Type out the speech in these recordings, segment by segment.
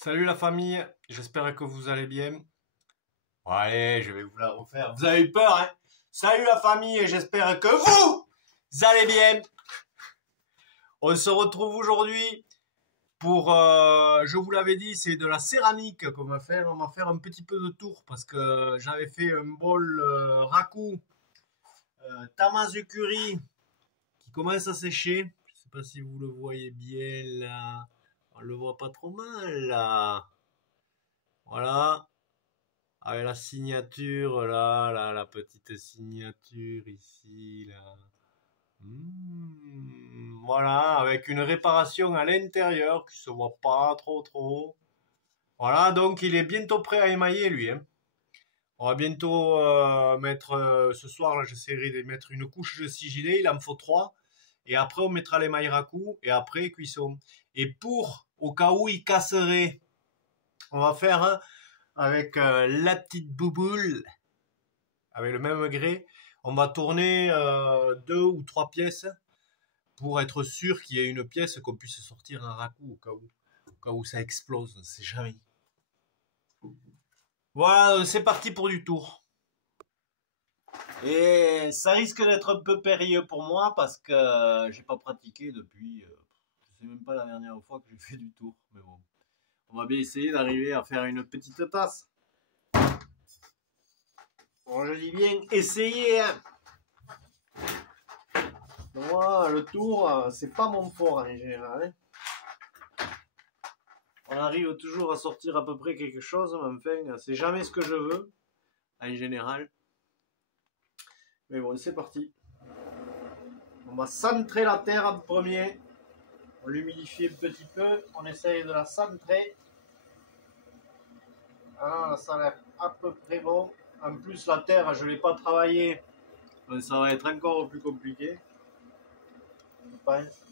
Salut la famille, j'espère que vous allez bien. Bon, allez, je vais vous la refaire. Vous avez eu peur, hein? Salut la famille, j'espère que vous allez bien. On se retrouve aujourd'hui pour, je vous l'avais dit, c'est de la céramique qu'on va faire. On va faire un petit peu de tour parce que j'avais fait un bol raku tamazukuri qui commence à sécher. Je sais pas si vous le voyez bien là. On le voit pas trop mal là. Voilà. Avec la signature là, la petite signature ici, là. Voilà, avec une réparation à l'intérieur qui se voit pas trop. Voilà, donc il est bientôt prêt à émailler lui, hein. On va bientôt mettre, ce soir là, j'essaierai de mettre une couche de sigilé, il en faut trois. Et après on mettra les maïraku et après cuisson. Et pour, au cas où il casserait, on va faire avec la petite bouboule, avec le même grès, on va tourner deux ou trois pièces pour être sûr qu'il y ait une pièce qu'on puisse sortir un raku au cas où ça explose, on ne sait jamais. Voilà, c'est parti pour du tour. Et ça risque d'être un peu périlleux pour moi parce que j'ai pas pratiqué depuis, je sais même pas la dernière fois que j'ai fait du tour, mais bon, on va bien essayer d'arriver à faire une petite tasse. Bon, je dis bien essayer, hein. Moi, le tour, c'est pas mon fort en général, hein. On arrive toujours à sortir à peu près quelque chose, mais enfin, c'est jamais ce que je veux, en général. Mais bon, c'est parti. On va centrer la terre en premier. On l'humidifie un petit peu. On essaye de la centrer. Ah, ça a l'air à peu près bon. En plus, la terre, je ne l'ai pas travaillée. Donc ça va être encore plus compliqué. Je pense.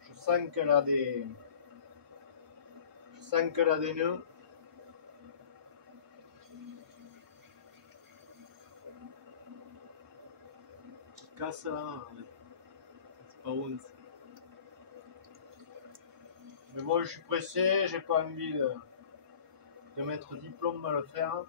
Je sens qu'elle a des... Je sens qu'elle a des nœuds. Qui casse là. C'est pas bon. Mais bon, je suis pressé. J'ai pas envie de mettre diplôme à le faire.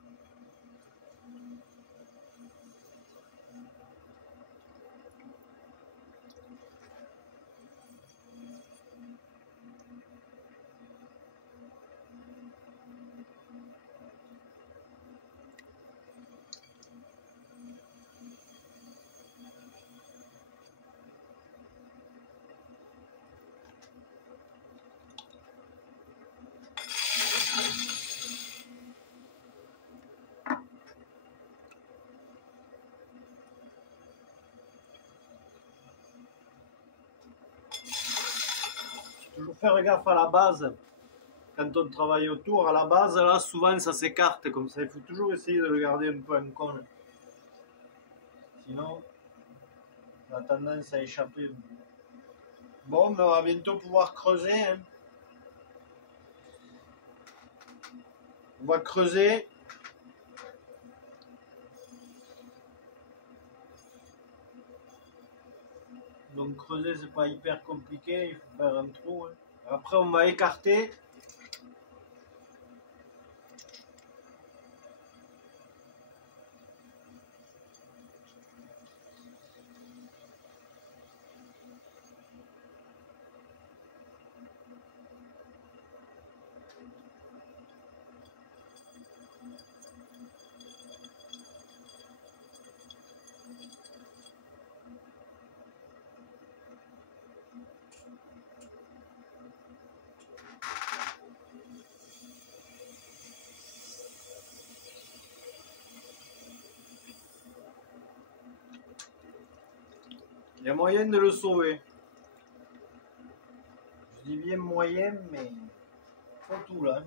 Toujours faire gaffe à la base. Quand on travaille autour, à la base, là, souvent, ça s'écarte comme ça. Il faut toujours essayer de le garder un peu en cône. Sinon, on a tendance à échapper. Bon, mais on va bientôt pouvoir creuser, hein. On va creuser. Donc creuser, c'est pas hyper compliqué. Il faut faire un trou, hein. Après, on va écarter. Il y a moyen de le sauver. Je dis bien moyen, mais faut tout là.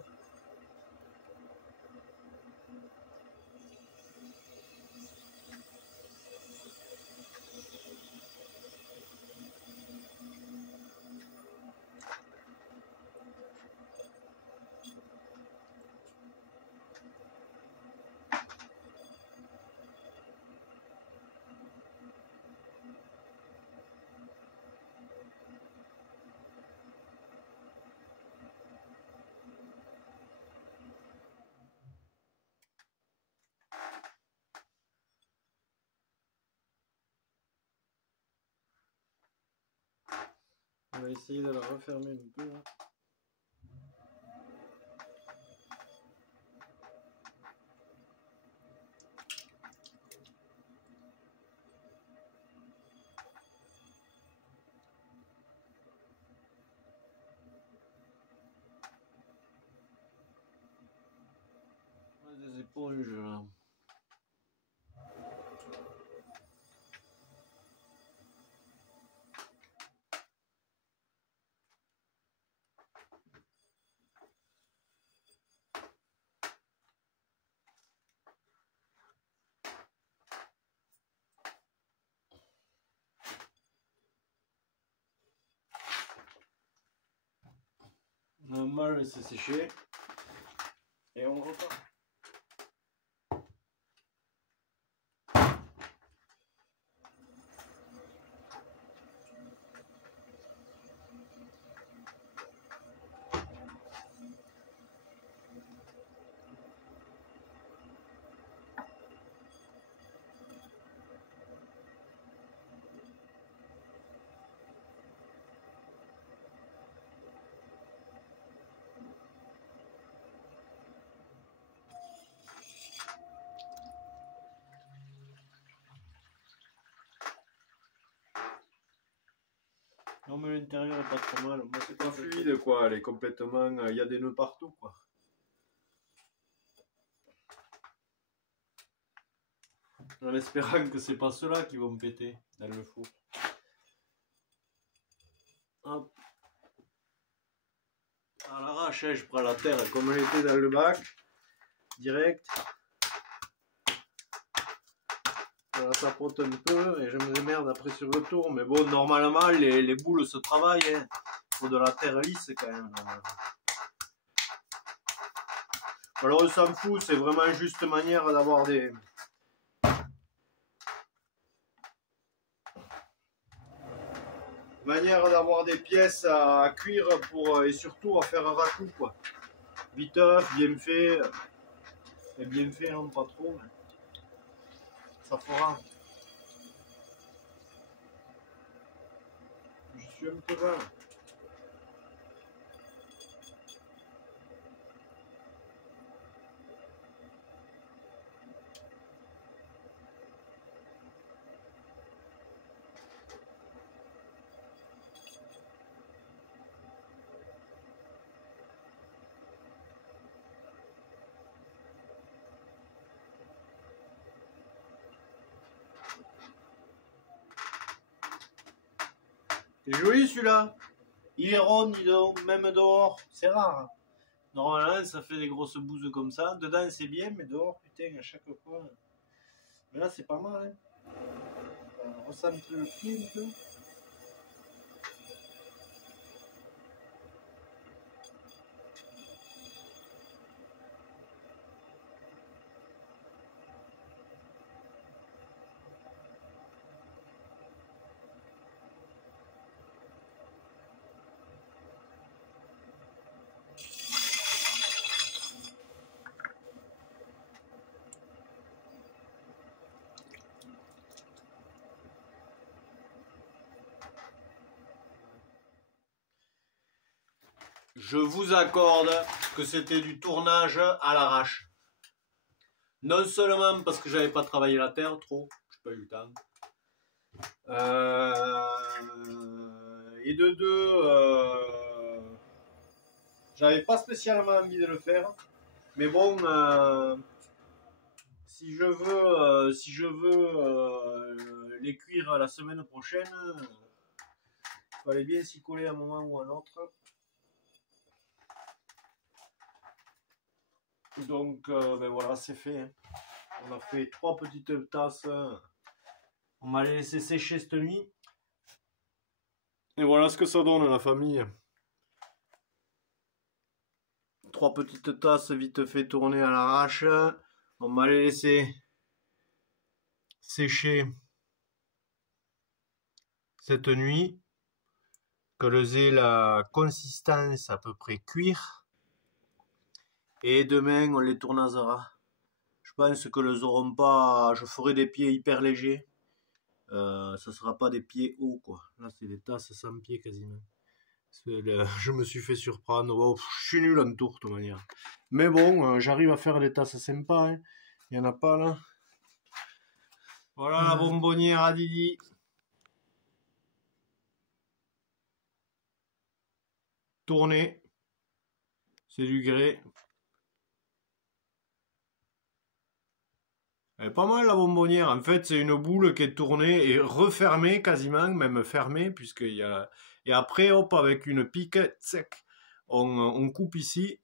On va essayer de la refermer un peu là. Des éponges là. On va le laisser sécher et on repart. Non mais l'intérieur est pas trop mal. Moi c'est pas fluide quoi, elle est complètement. Il y a des nœuds partout quoi. En espérant que c'est pas ceux-là qui vont me péter dans le four. Hop. À l'arrache, je prends la terre comme elle était dans le bac. Direct. Voilà, ça frotte un peu et je me démerde après sur le tour. Mais bon, normalement, les boules se travaillent. Hein. Faut de la terre lisse quand même. Alors on s'en fout, c'est vraiment juste manière d'avoir des... pièces à cuire pour, et surtout à faire un ragoût quoi. Viteuf, bien fait. Et bien fait, hein, pas trop. Mais ça fera. Je suis un peu mal. C'est joli celui-là. Il est rond, dis donc, même dehors. C'est rare. Hein. Normalement, ça fait des grosses bouses comme ça. Dedans, c'est bien, mais dehors, putain, à chaque fois. Mais là, c'est pas mal. Hein. On ressent le pied un peu. Je vous accorde que c'était du tournage à l'arrache. Non seulement parce que j'avais pas travaillé la terre trop, j'ai pas eu le temps. Et de deux, j'avais pas spécialement envie de le faire. Mais bon, si je veux les cuire la semaine prochaine, il fallait bien s'y coller à un moment ou à un autre. Donc ben voilà, c'est fait. Hein. On a fait 3 petites tasses. On m'a laissé sécher cette nuit. Et voilà ce que ça donne la famille. 3 petites tasses vite fait tourner à l'arrache. On m'a laissé sécher cette nuit. Qu'elles aient la consistance à peu près cuire. Et demain on les tournasera. Je pense que les auront pas. Je ferai des pieds hyper légers. Ça sera pas des pieds hauts quoi. Là c'est des tasses sans pieds quasiment. Je me suis fait surprendre. Oh, je suis nul en tour, de toute manière. Mais bon, j'arrive à faire des tasses sympas. Hein. Il n'y en a pas là. Voilà la bonbonnière à Didi. Tourner. C'est du grès. Elle est pas mal la bonbonnière. En fait, c'est une boule qui est tournée et refermée quasiment, même fermée, puisqu'il y a. Et après, hop, avec une pique, sec, on coupe ici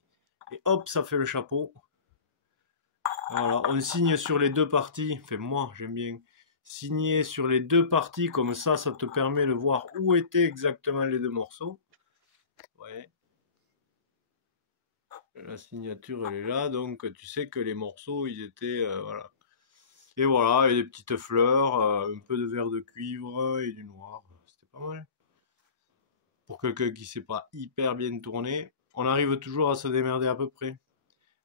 et hop, ça fait le chapeau. Voilà, on signe sur les deux parties. Enfin, moi, j'aime bien signer sur les deux parties, comme ça te permet de voir où étaient exactement les deux morceaux. Ouais. La signature, elle est là, donc tu sais que les morceaux, ils étaient, voilà. Et voilà, et des petites fleurs, un peu de verre de cuivre et du noir. C'était pas mal. Pour quelqu'un qui sait pas hyper bien tourner, on arrive toujours à se démerder à peu près.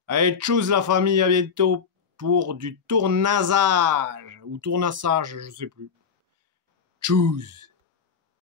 Allez, tchuss la famille, à bientôt pour du tournasage ou tournassage, je sais plus. Tchuss.